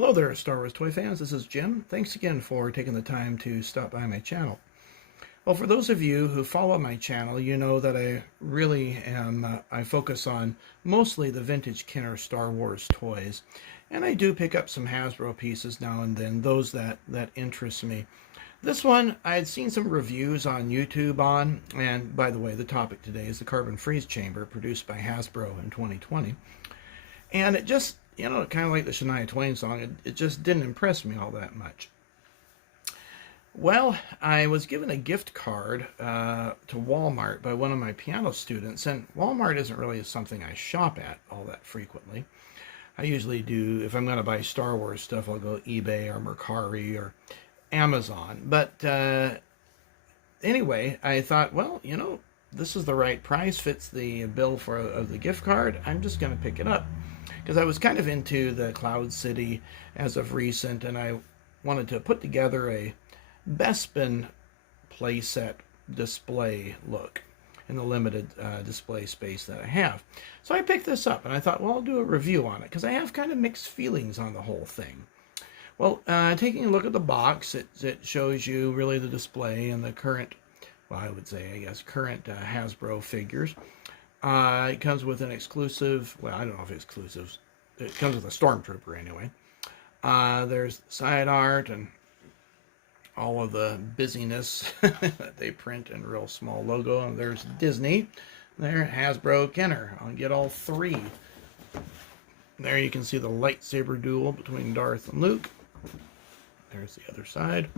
Hello there, Star Wars toy fans. This is Jim. Thanks again for taking the time to stop by my channel. Well, for those of you who follow my channel, you know that I really am, I focus on mostly the vintage Kenner Star Wars toys. And I do pick up some Hasbro pieces now and then, those that interest me. This one, I had seen some reviews on YouTube on, and by the way, the topic today is the Carbon Freeze Chamber produced by Hasbro in 2020. And it just, you know, kind of like the Shania Twain song, it just didn't impress me all that much. Well, I was given a gift card to Walmart by one of my piano students, and Walmart isn't really something I shop at all that frequently. I usually do, if I'm going to buy Star Wars stuff, I'll go eBay or Mercari or Amazon. But anyway, I thought, well, you know, this is the right price, fits the bill of the gift card. I'm just going to pick it up. Because I was kind of into the Cloud City as of recent, and I wanted to put together a Bespin playset display look in the limited display space that I have. So I picked this up, and I thought, well, I'll do a review on it, because I have kind of mixed feelings on the whole thing. Well, taking a look at the box, it shows you really the display and the current, well, I would say, I guess, current Hasbro figures. It comes with an exclusive, well, I don't know if it's exclusive. It comes with a Stormtrooper anyway. There's side art and all of the busyness that they print in real small logo. And there's Disney. There, Hasbro, Kenner. I'll get all three. There you can see the lightsaber duel between Darth and Luke. There's the other side.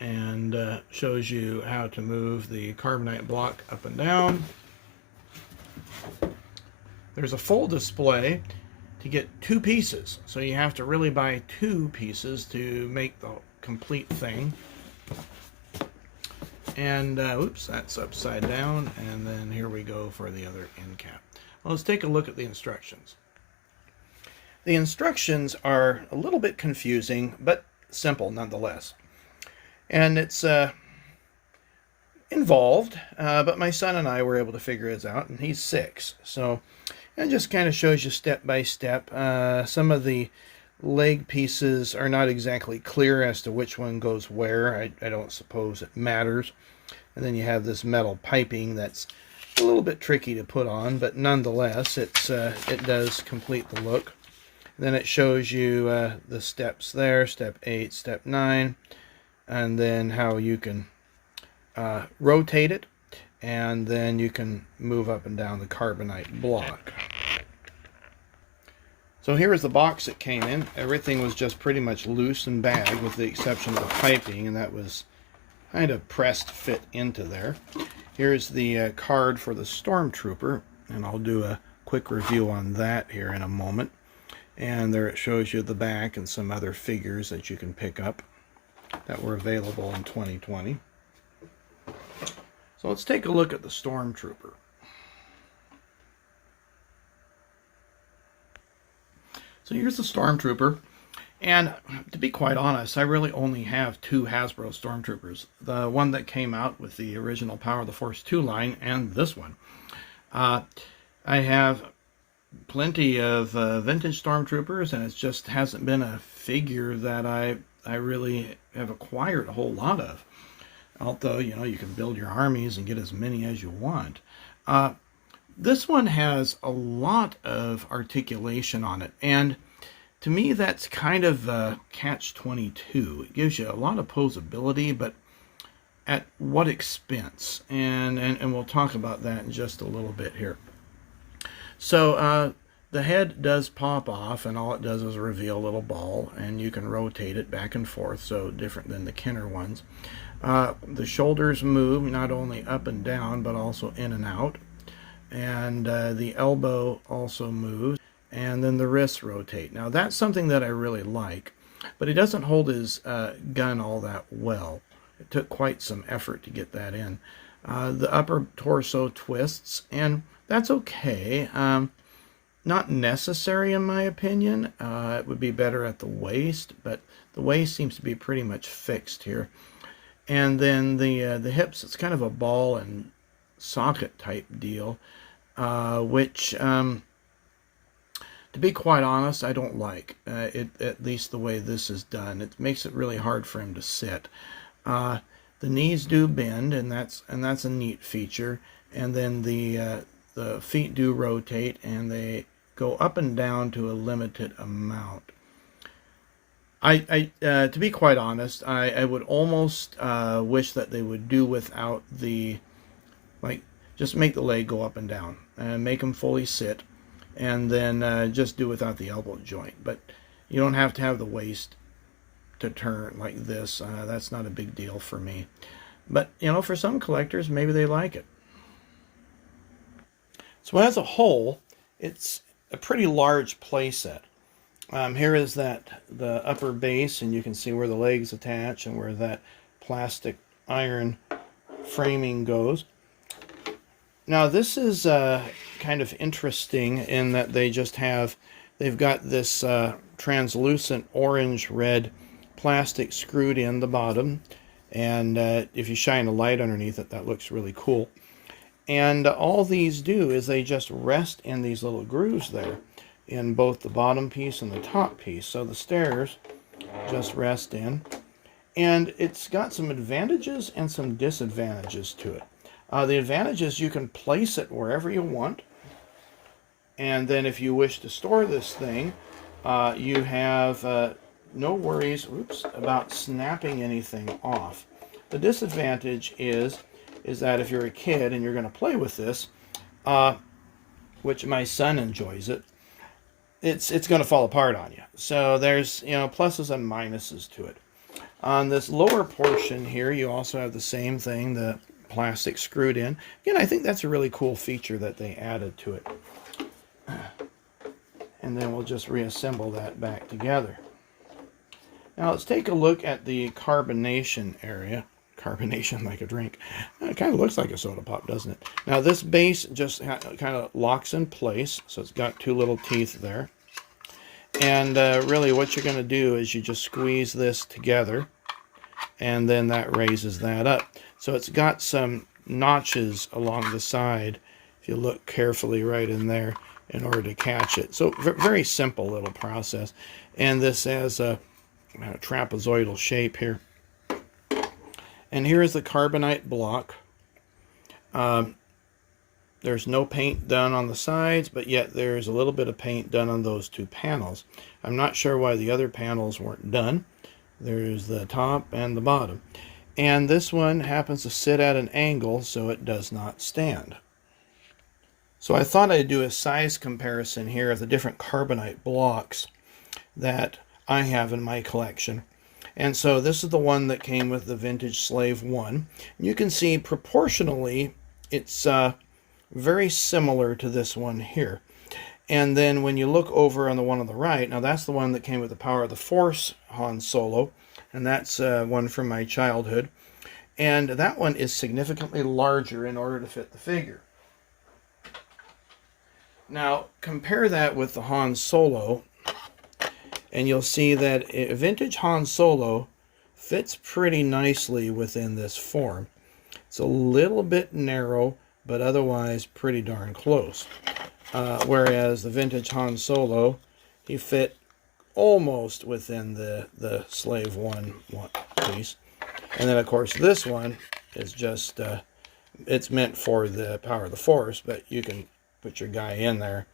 And shows you how to move the Carbonite block up and down. There's a full display to get two pieces, so you have to really buy two pieces to make the complete thing. And oops, that's upside down, and then here we go for the other end cap. Well, let's take a look at the instructions. The instructions are a little bit confusing, but simple nonetheless. And it's involved, but my son and I were able to figure it out, and he's 6. So it just kind of shows you step by step. Some of the leg pieces are not exactly clear as to which one goes where. I don't suppose it matters. And then you have this metal piping that's a little bit tricky to put on, but nonetheless, it does complete the look. Then it shows you the steps there, step 8, step 9. And then how you can rotate it, and then you can move up and down the Carbonite block. So here is the box it came in. Everything was just pretty much loose and bagged, with the exception of the piping, and that was kind of pressed fit into there. Here's the card for the Stormtrooper, and I'll do a quick review on that here in a moment. And there it shows you the back and some other figures that you can pick up that were available in 2020. So let's take a look at the Stormtrooper. So here's the Stormtrooper, and to be quite honest, I really only have 2 Hasbro Stormtroopers. The one that came out with the original Power of the Force 2 line, and this one. I have plenty of vintage Stormtroopers, and it just hasn't been a figure that I really have acquired a whole lot of. Although, you know, you can build your armies and get as many as you want. This one has a lot of articulation on it, and to me that's kind of a catch-22. It gives you a lot of posability, but at what expense? And we'll talk about that in just a little bit here. So the head does pop off, and all it does is reveal a little ball, and you can rotate it back and forth, so different than the Kenner ones. The shoulders move not only up and down, but also in and out. And the elbow also moves, and then the wrists rotate. Now that's something that I really like, but he doesn't hold his gun all that well. It took quite some effort to get that in. The upper torso twists, and that's okay. Not necessary in my opinion. It would be better at the waist, but the waist seems to be pretty much fixed here. And then the hips, it's kind of a ball and socket type deal, which to be quite honest, I don't like it, at least the way this is done. It makes it really hard for him to sit. The knees do bend, and that's a neat feature. And then the feet do rotate, and they go up and down to a limited amount. To be quite honest, I would almost wish that they would do without the, like, just make the leg go up and down and make them fully sit, and then just do without the elbow joint. But you don't have to have the waist to turn like this. That's not a big deal for me. But, you know, for some collectors, maybe they like it. So as a whole, it's a pretty large playset. Here is the upper base, and you can see where the legs attach and where that plastic iron framing goes. Now this is kind of interesting in that they've got this translucent orange-red plastic screwed in the bottom, and if you shine a light underneath it, that looks really cool. And all these do is they just rest in these little grooves there, in both the bottom piece and the top piece. So the stairs just rest in. And it's got some advantages and some disadvantages to it. The advantages, you can place it wherever you want. And then if you wish to store this thing, you have no worries about snapping anything off. The disadvantage is that if you're a kid and you're going to play with this, which my son enjoys it, it's going to fall apart on you. So there's, you know, pluses and minuses to it. On this lower portion here, you also have the same thing, the plastic screwed in. Again, I think that's a really cool feature that they added to it. And then we'll just reassemble that back together. Now let's take a look at the carbonation area. Carbonation like a drink. It kind of looks like a soda pop, doesn't it? Now this base just kind of locks in place, so it's got two little teeth there. And really what you're going to do is you just squeeze this together, and then that raises that up. So it's got some notches along the side, if you look carefully right in there, in order to catch it. So very simple little process. And this has a trapezoidal shape here. And here is the carbonite block. There's no paint done on the sides, but yet there's a little bit of paint done on those two panels. I'm not sure why the other panels weren't done. There's the top and the bottom. And this one happens to sit at an angle, so it does not stand. So I thought I'd do a size comparison here of the different carbonite blocks that I have in my collection. And so this is the one that came with the vintage Slave 1. You can see proportionally it's very similar to this one here. And then when you look over on the one on the right, now that's the one that came with the Power of the Force Han Solo, and that's one from my childhood. And that one is significantly larger in order to fit the figure. Now compare that with the Han Solo, and you'll see that a vintage Han Solo fits pretty nicely within this form. It's a little bit narrow, but otherwise pretty darn close. Whereas the vintage Han Solo, he fit almost within the Slave 1 piece. And then, of course, this one is just, it's meant for the Power of the Force, but you can put your guy in there.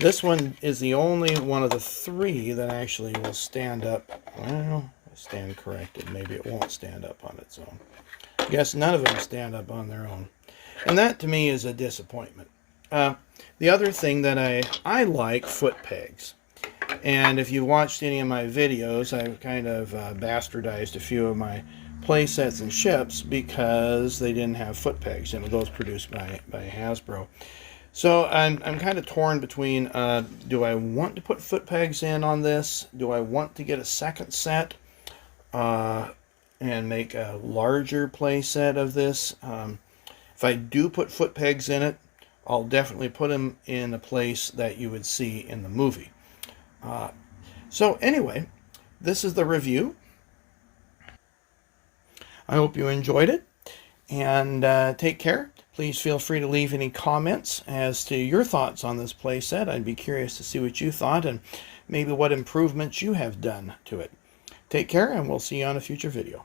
This one is the only one of the three that actually will stand up. Well, stand corrected. Maybe it won't stand up on its own. I guess none of them stand up on their own. And that, to me, is a disappointment. The other thing that I like foot pegs. And if you watched any of my videos, I've kind of bastardized a few of my play sets and ships because they didn't have foot pegs. You know, those produced by Hasbro. So I'm kind of torn between, do I want to put foot pegs in on this? Do I want to get a second set and make a larger play set of this? If I do put foot pegs in it, I'll definitely put them in a place that you would see in the movie. So anyway, this is the review. I hope you enjoyed it, and take care. Please feel free to leave any comments as to your thoughts on this playset. I'd be curious to see what you thought and maybe what improvements you have done to it. Take care, and we'll see you on a future video.